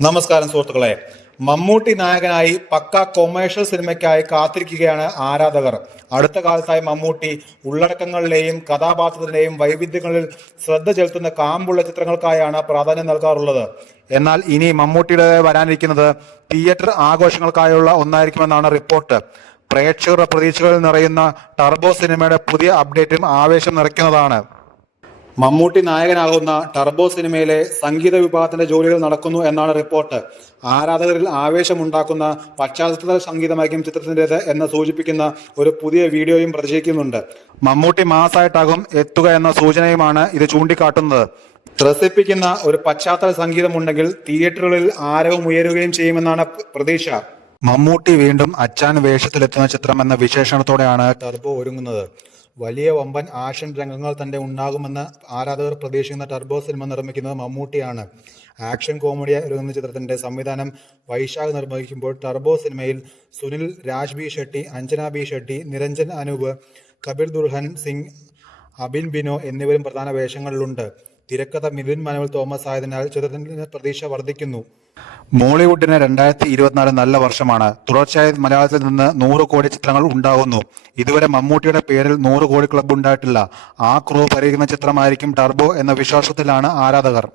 നമസ്കാരം സുഹൃത്തുക്കളെ. മമ്മൂട്ടി നായകനായി പക്ക കൊമേഴ്ഷ്യൽ സിനിമയ്ക്കായി കാത്തിരിക്കുകയാണ് ആരാധകർ. അടുത്ത കാലത്തായി മമ്മൂട്ടി ഉള്ളടക്കങ്ങളിലെയും കഥാപാത്രത്തിന്റെയും വൈവിധ്യങ്ങളിൽ ശ്രദ്ധ ചെലുത്തുന്ന കാമ്പുള്ള ചിത്രങ്ങൾക്കായാണ് പ്രാധാന്യം നൽകാറുള്ളത്. എന്നാൽ ഇനി മമ്മൂട്ടിയുടെ വരാനിരിക്കുന്നത് തിയേറ്റർ ആഘോഷങ്ങൾക്കായുള്ള ഒന്നായിരിക്കുമെന്നാണ് റിപ്പോർട്ട്. പ്രേക്ഷകരുടെ പ്രതീക്ഷകളിൽ നിറയുന്ന ടർബോ സിനിമയുടെ പുതിയ അപ്ഡേറ്റും ആവേശം നിറയ്ക്കുന്നതാണ്. മമ്മൂട്ടി നായകനാകുന്ന ടർബോ സിനിമയിലെ സംഗീത വിഭാഗത്തിന്റെ ജോലികൾ നടക്കുന്നു എന്നാണ് റിപ്പോർട്ട്. ആരാധകരിൽ ആവേശമുണ്ടാക്കുന്ന പശ്ചാത്തല സംഗീതമായിരിക്കും ചിത്രത്തിൻ്റെത് എന്ന് സൂചിപ്പിക്കുന്ന ഒരു പുതിയ വീഡിയോയും പ്രചരിക്കുന്നുണ്ട്. മമ്മൂട്ടി മാസായിട്ടാകും എത്തുക എന്ന സൂചനയുമാണ് ഇത് ചൂണ്ടിക്കാട്ടുന്നത്. ത്രസിപ്പിക്കുന്ന ഒരു പശ്ചാത്തല സംഗീതമുണ്ടെങ്കിൽ തിയേറ്ററുകളിൽ ആരവം ഉയരുകയും ചെയ്യുമെന്നാണ് പ്രതീക്ഷ. മമ്മൂട്ടി വീണ്ടും അച്ചാൻ വേഷത്തിലെത്തുന്ന ചിത്രം എന്ന വിശേഷണത്തോടെയാണ് ടർബോ ഒരുങ്ങുന്നത്. വലിയ വമ്പൻ ആക്ഷൻ രംഗങ്ങൾ തന്നെ ഉണ്ടാകുമെന്ന് ആരാധകർ പ്രതീക്ഷിക്കുന്ന ടർബോ സിനിമ നിർമ്മിക്കുന്നത് മമ്മൂട്ടിയാണ്. ആക്ഷൻ കോമഡി ഒരുങ്ങുന്ന ചിത്രത്തിന്റെ സംവിധാനം വൈശാഖ് നിർവഹിക്കുമ്പോൾ ടർബോ സിനിമയിൽ സുനിൽ, രാജ് ബി ഷെട്ടി, അഞ്ജന ബി ഷെട്ടി, നിരഞ്ജൻ അനൂപ്, കബീർ ദുൽഹൻ സിംഗ്, അബിൻ ബിനോ എന്നിവരും പ്രധാന വേഷങ്ങളിലുണ്ട്. തിരക്കഥ മിഥുൻ മനോൽ തോമസ് ആയതിനാൽ ചിത്രത്തിന്റെ പ്രതീക്ഷ വർദ്ധിക്കുന്നു. മോളിവുഡിന് 2024 നല്ല വർഷമാണ്. തുടർച്ചയായി മലയാളത്തിൽ നിന്ന് 100 കോടി ചിത്രങ്ങൾ ഉണ്ടാകുന്നു. ഇതുവരെ മമ്മൂട്ടിയുടെ പേരിൽ 100 കോടി ക്ലബ്ബ് ഉണ്ടായിട്ടില്ല. ആ ക്രൂ പരിഹരിക്കുന്ന ചിത്രമായിരിക്കും ടർബോ എന്ന വിശ്വാസത്തിലാണ് ആരാധകർ.